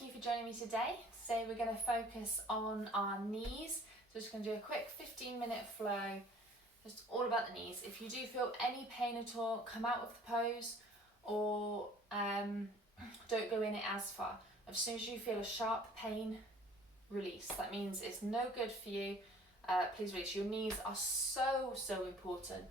thank you for joining me today. Today we're going to focus on our knees. So we're just going to do a quick 15-minute flow, just all about the knees. If you do feel any pain at all, come out of the pose or don't go in it as far. As soon as you feel a sharp pain, release. That means it's no good for you. Please release. Your knees are so important.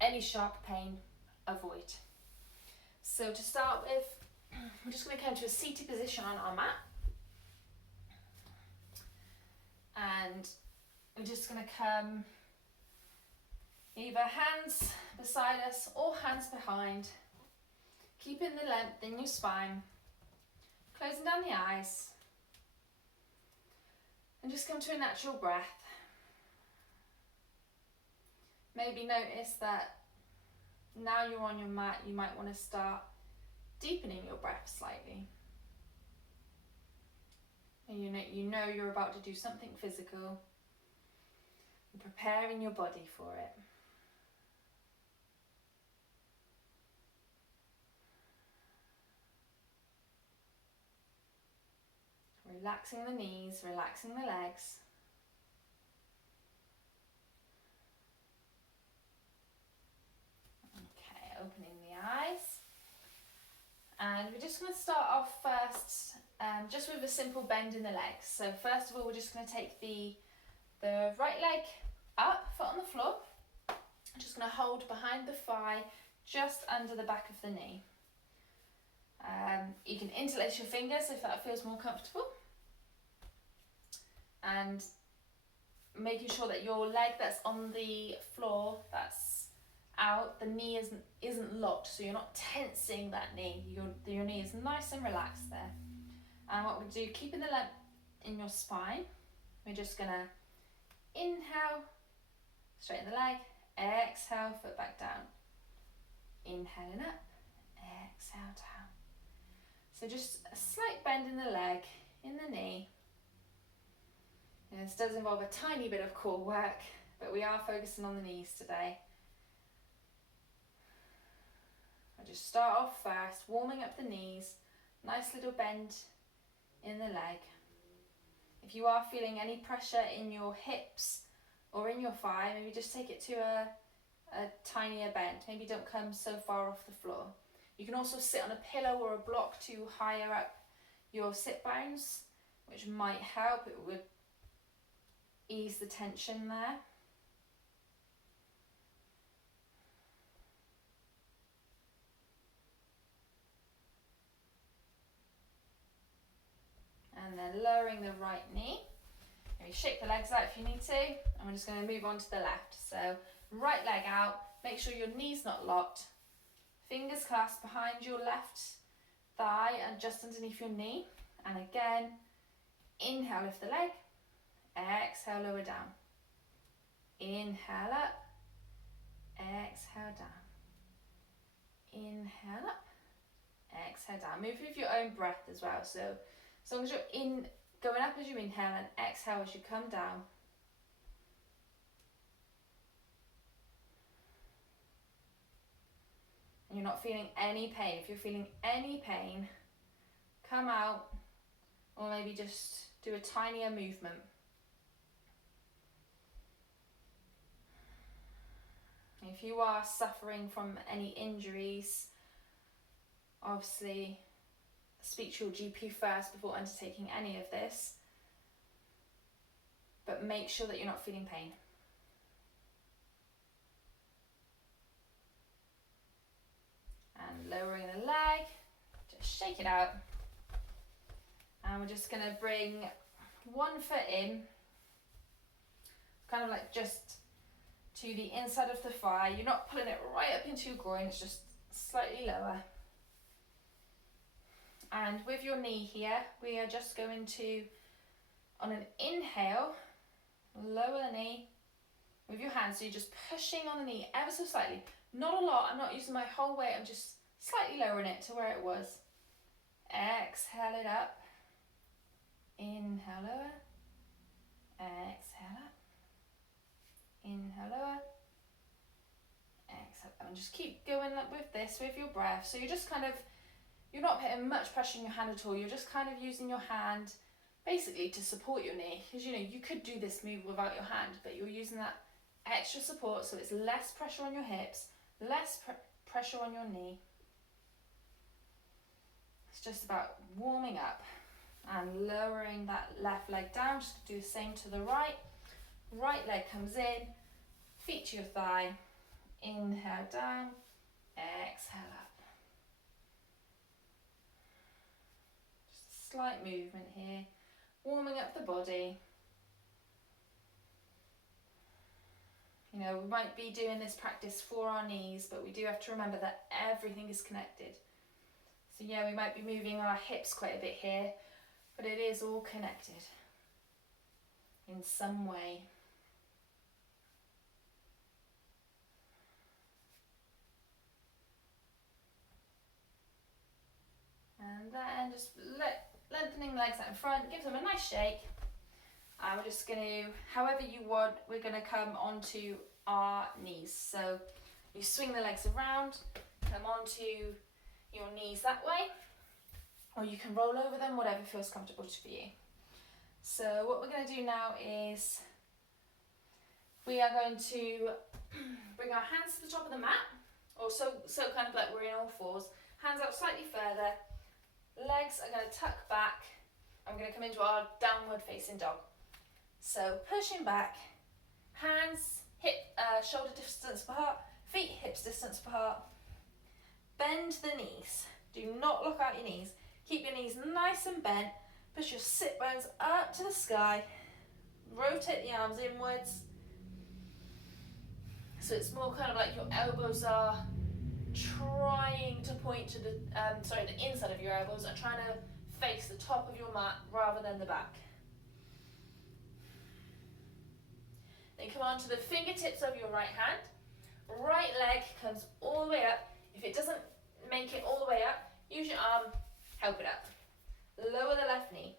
Any sharp pain, avoid. So to start with, we're just going to come to a seated position on our mat. And we're just going to come either hands beside us or hands behind, keeping the length in your spine, closing down the eyes, and just come to a natural breath. Maybe notice that now you're on your mat, you might want to start deepening your breath slightly. And you know you're about to do something physical. You're preparing your body for it. Relaxing the knees, relaxing the legs. Okay, opening the eyes. And we're just going to start off first just with a simple bend in the legs. So first of all, we're just going to take the right leg up, foot on the floor. I'm just going to hold behind the thigh, just under the back of the knee. You can interlace your fingers if that feels more comfortable. And making sure that your leg that's on the floor, that's out, the knee isn't locked, so you're not tensing that knee. Your knee is nice and relaxed there. And what we do, keeping the length in your spine, we're just gonna inhale, straighten the leg, exhale, foot back down. Inhaling up, exhale down. So just a slight bend in the leg, in the knee. And this does involve a tiny bit of core work, but we are focusing on the knees today. I just start off first, warming up the knees, nice little bend in the leg. If you are feeling any pressure in your hips or in your thigh, maybe just take it to a tinier bend. Maybe don't come so far off the floor. You can also sit on a pillow or a block to higher up your sit bones, which might help. It would ease the tension there. And then lowering the right knee. Maybe shake the legs out if you need to. And we're just going to move on to the left. So right leg out, make sure your knee's not locked. Fingers clasped behind your left thigh and just underneath your knee. And again, inhale, lift the leg. Exhale, lower down. Inhale up. Exhale down. Inhale up. Exhale down. Move with your own breath as well. So as long as you're going up as you inhale and exhale as you come down. And you're not feeling any pain. If you're feeling any pain, come out or maybe just do a tinier movement. If you are suffering from any injuries, obviously speak to your GP first before undertaking any of this, but make sure that you're not feeling pain. And lowering the leg, just shake it out. And we're just gonna bring one foot in, kind of like just to the inside of the thigh. You're not pulling it right up into your groin, it's just slightly lower. And with your knee here, we are just going to, on an inhale, lower the knee with your hands. So you're just pushing on the knee ever so slightly. Not a lot, I'm not using my whole weight, I'm just slightly lowering it to where it was. Exhale it up. Inhale, lower. Exhale up. Inhale, lower. Exhale. And just keep going up with this, with your breath. So you're just kind of you're not putting much pressure on your hand at all. You're just kind of using your hand basically to support your knee. Because, you know, you could do this move without your hand, but you're using that extra support, so it's less pressure on your hips, less pressure on your knee. It's just about warming up and lowering that left leg down. Just do the same to the right. Right leg comes in, feet to your thigh, inhale down, exhale up. Just a slight movement here, warming up the body. You know, we might be doing this practice for our knees, but we do have to remember that everything is connected. So yeah, we might be moving our hips quite a bit here, but it is all connected in some way. And then just lengthening the legs out in front, gives them a nice shake. And we're just going to, however you want, we're going to come onto our knees. So you swing the legs around, come onto your knees that way, or you can roll over them, whatever feels comfortable for you. So what we're going to do now is we are going to bring our hands to the top of the mat, or so kind of like we're in all fours, hands out slightly further, legs are going to tuck back, and we're going to come into our downward facing dog. So pushing back, hands hip, shoulder distance apart, feet hips distance apart. Bend the knees. Do not lock out your knees. Keep your knees nice and bent. Push your sit bones up to the sky. Rotate the arms inwards. So it's more kind of like your elbows are trying to point to the inside of your elbows are trying to face the top of your mat rather than the back. Then come on to the fingertips of your right hand. Right leg comes all the way up. If it doesn't make it all the way up, use your arm, help it up. Lower the left knee.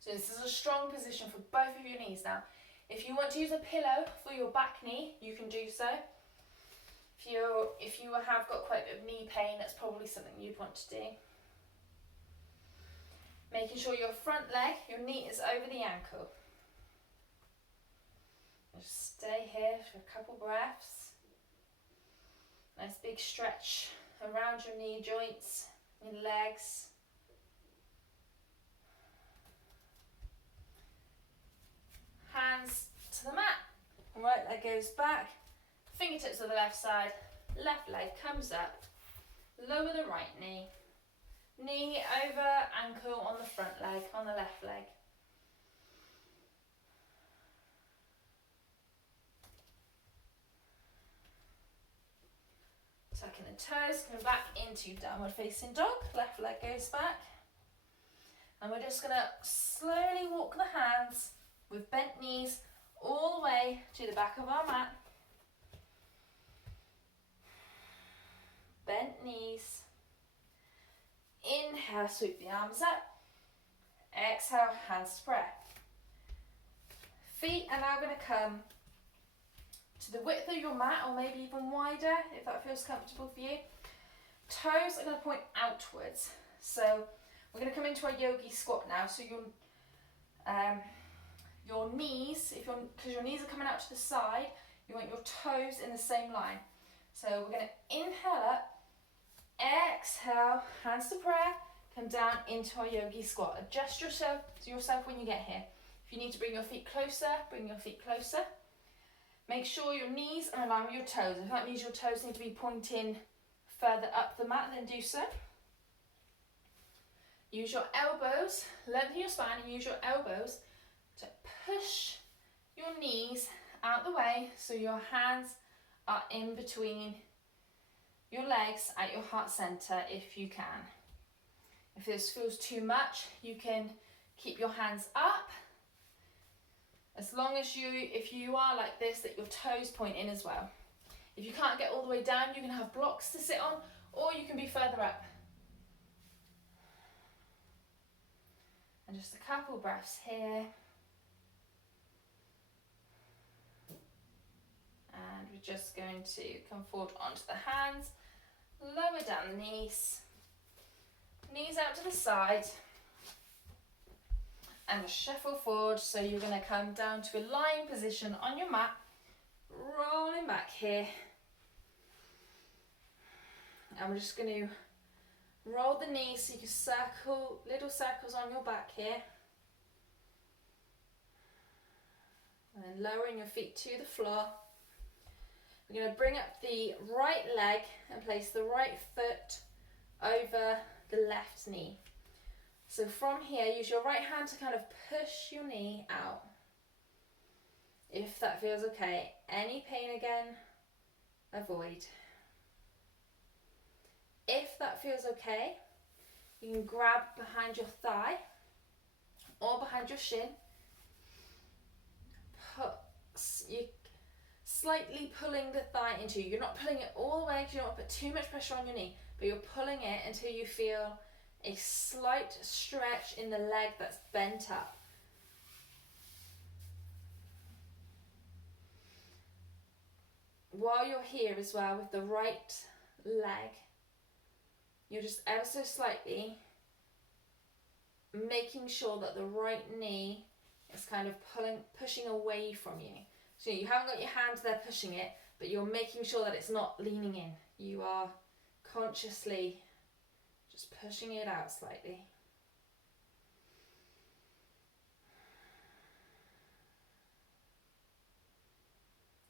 So this is a strong position for both of your knees now. If you want to use a pillow for your back knee, you can do so. If you have got quite a bit of knee pain, that's probably something you'd want to do. Making sure your front leg, your knee is over the ankle. Just stay here for a couple breaths. Nice big stretch around your knee joints, your legs. Hands to the mat. Right leg goes back. Fingertips to the left side. Left leg comes up. Lower the right knee. Knee over ankle on the front leg, on the left leg. Tucking the toes, coming back into downward facing dog. Left leg goes back. And we're just going to slowly walk the hands with bent knees all the way to the back of our mat. Bent knees. Inhale, sweep the arms up. Exhale, hands to prayer. Feet are now going to come to the width of your mat, or maybe even wider if that feels comfortable for you. Toes are going to point outwards. So we're going to come into our yogi squat now. So your knees, because your knees are coming out to the side, you want your toes in the same line. So we're going to inhale up, exhale, hands to prayer, come down into our yogi squat. Adjust yourself when you get here. If you need to bring your feet closer, bring your feet closer. Make sure your knees are in line with your toes. If that means your toes need to be pointing further up the mat, then do so. Use your elbows, lengthen your spine and use your elbows to push your knees out the way so your hands are in between your legs at your heart center if you can. If this feels too much, you can keep your hands up. As long as if you are like this, that your toes point in as well. If you can't get all the way down, you can have blocks to sit on, or you can be further up. And just a couple breaths here. And we're just going to come forward onto the hands, lower down the knees, knees out to the side and just shuffle forward. So you're going to come down to a lying position on your mat, rolling back here. And we're just going to roll the knees so you can circle, little circles on your back here. And then lowering your feet to the floor. We're going to bring up the right leg and place the right foot over the left knee. So from here, use your right hand to kind of push your knee out. If that feels okay. Any pain again, avoid. If that feels okay, you can grab behind your thigh or behind your shin. You're slightly pulling the thigh into you. You're not pulling it all the way because you don't want to put too much pressure on your knee, but you're pulling it until you feel a slight stretch in the leg that's bent up. While you're here as well with the right leg, you're just ever so slightly making sure that the right knee is kind of pushing away from you. So you haven't got your hand there pushing it, but you're making sure that it's not leaning in. You are consciously just pushing it out slightly.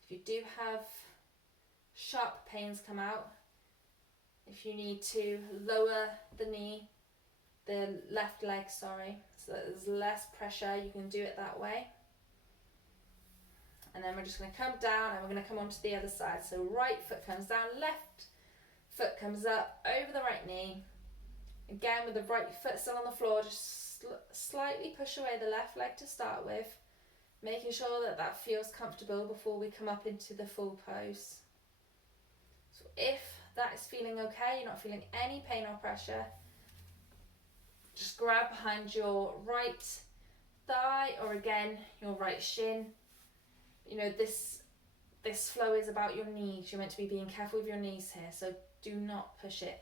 If you do have sharp pains come out, if you need to lower the knee, the left leg, so that there's less pressure, you can do it that way. And then we're just going to come down and we're going to come onto the other side. So right foot comes down, left foot comes up over the right knee. Again, with the right foot still on the floor, just slightly push away the left leg to start with, making sure that that feels comfortable before we come up into the full pose. So if that is feeling okay, you're not feeling any pain or pressure, just grab behind your right thigh or again your right shin. You know, this flow is about your knees. You're meant to be being careful with your knees here, so do not push it.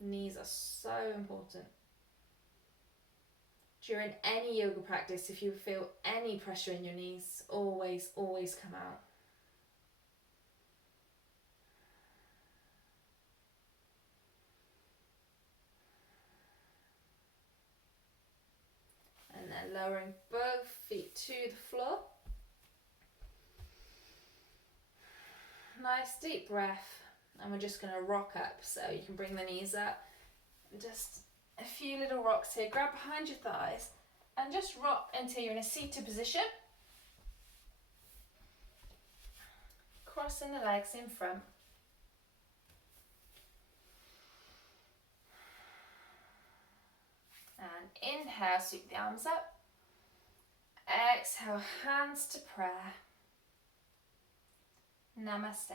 Knees are so important. During any yoga practice, if you feel any pressure in your knees, always come out. And then lowering both feet to the floor. Nice deep breath. And we're just going to rock up. So you can bring the knees up. And just a few little rocks here. Grab behind your thighs and just rock until you're in a seated position. Crossing the legs in front. And inhale, sweep the arms up. Exhale, hands to prayer. Namaste.